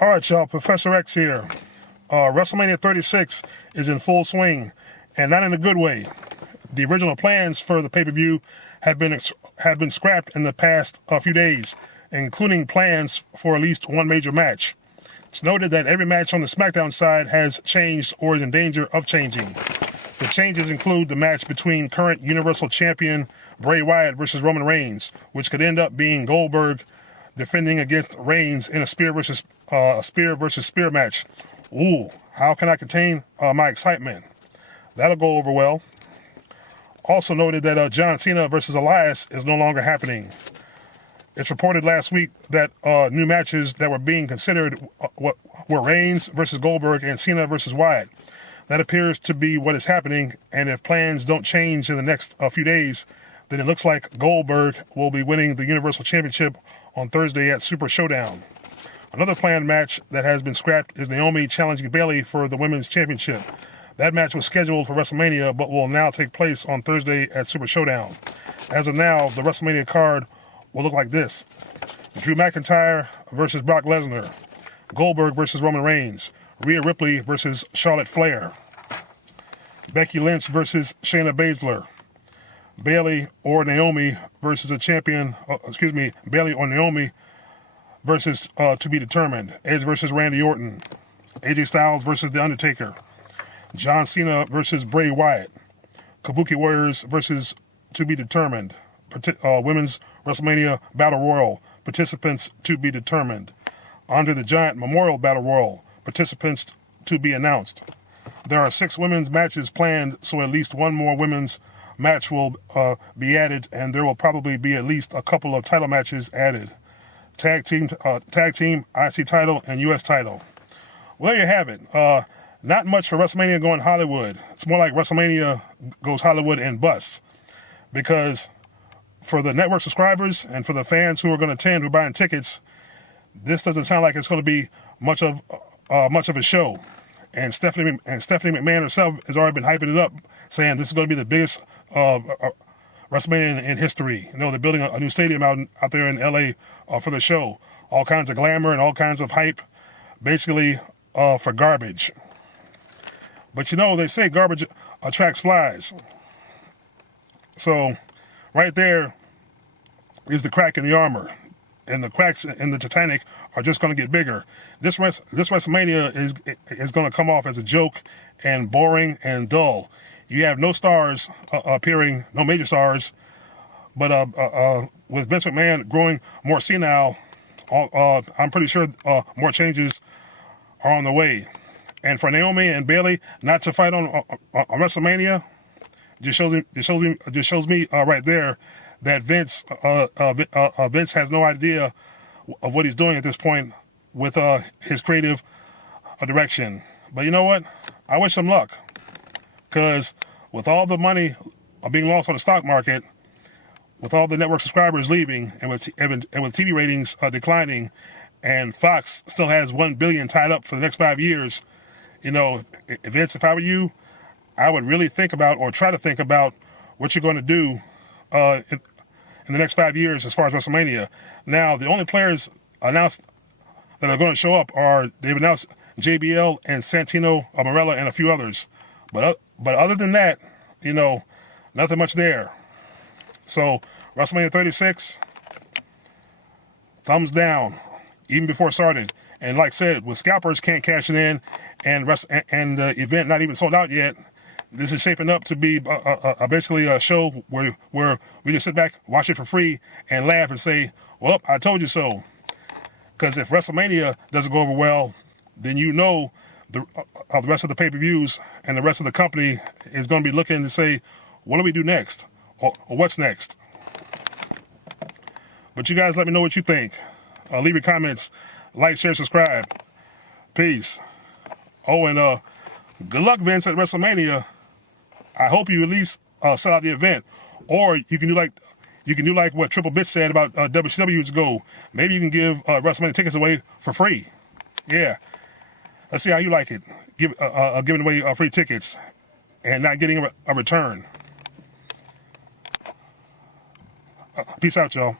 All right, y'all. Professor X here. WrestleMania 36 is in full swing, and not in a good way. The original plans for the pay-per-view have been scrapped in the past few days, including plans for at least one major match. It's noted that every match on the SmackDown side has changed or is in danger of changing. The changes include the match between current Universal Champion Bray Wyatt versus Roman Reigns, which could end up being Goldberg defending against Reigns in a spear versus spear match. Ooh, how can I contain my excitement? That'll go over well. Also noted that John Cena versus Elias is no longer happening. It's reported last week that new matches that were being considered were Reigns versus Goldberg and Cena versus Wyatt. That appears to be what is happening, and if plans don't change in the next few days, then it looks like Goldberg will be winning the Universal Championship on Thursday at Super Showdown. Another planned match that has been scrapped is Naomi challenging Bayley for the Women's Championship. That match was scheduled for WrestleMania, but will now take place on Thursday at Super Showdown. As of now, the WrestleMania card will look like this: Drew McIntyre versus Brock Lesnar, Goldberg versus Roman Reigns, Rhea Ripley versus Charlotte Flair, Becky Lynch versus Shayna Baszler, Bayley or Naomi versus Bayley or Naomi versus to be determined, Edge versus Randy Orton, AJ Styles versus The Undertaker, John Cena versus Bray Wyatt, Kabuki Warriors versus to be determined, Women's WrestleMania Battle Royal, participants to be determined, Andre the Giant Memorial Battle Royal, participants to be announced. There are 6 women's matches planned, so at least one more women's match will be added, and there will probably be at least a couple of title matches added. Tag team, IC title, and U.S. title. Well, there you have it. Not much for WrestleMania going Hollywood. It's more like WrestleMania goes Hollywood and busts. Because for the network subscribers and for the fans who are going to attend, who are buying tickets, this doesn't sound like it's going to be much of a show. And Stephanie McMahon herself has already been hyping it up, saying this is going to be the biggest WrestleMania in history. You know, they're building a new stadium out there in LA for the show. All kinds of glamour and all kinds of hype, basically for garbage. But you know, they say garbage attracts flies. So right there is the crack in the armor. And the cracks in the Titanic are just going to get bigger. This WrestleMania is going to come off as a joke and boring and dull. You have no stars appearing, no major stars, but with Vince McMahon growing more senile, I'm pretty sure more changes are on the way. And for Naomi and Bayley not to fight on WrestleMania just shows me right there that Vince has no idea of what he's doing at this point with his creative direction. But you know what? I wish him luck, because with all the money being lost on the stock market, with all the network subscribers leaving, and with TV ratings declining, and Fox still has $1 billion tied up for the next 5 years, you know, Vince, if I were you, I would really think about, or try to think about, what you're going to do in the next 5 years as far as WrestleMania. Now, the only players announced that are going to show up they've announced JBL and Santino Marella and a few others. But other than that, you know, nothing much there. So WrestleMania 36, thumbs down, even before it started. And like I said, with scalpers can't cash it in, and the event not even sold out yet, this is shaping up to be basically a show where we just sit back, watch it for free, and laugh and say, well, I told you so. Because if WrestleMania doesn't go over well, then you know the rest of the pay-per-views and the rest of the company is going to be looking to say, what do we do next? Or what's next? But you guys let me know what you think. Leave your comments, like, share, subscribe. Peace. Oh, and good luck, Vince, at WrestleMania. I hope you at least sell out the event, or you can do like what Triple Bitch said about WCW years ago. Maybe you can give WrestleMania tickets away for free. Yeah, let's see how you like it. Giving away free tickets and not getting a return. Peace out, y'all.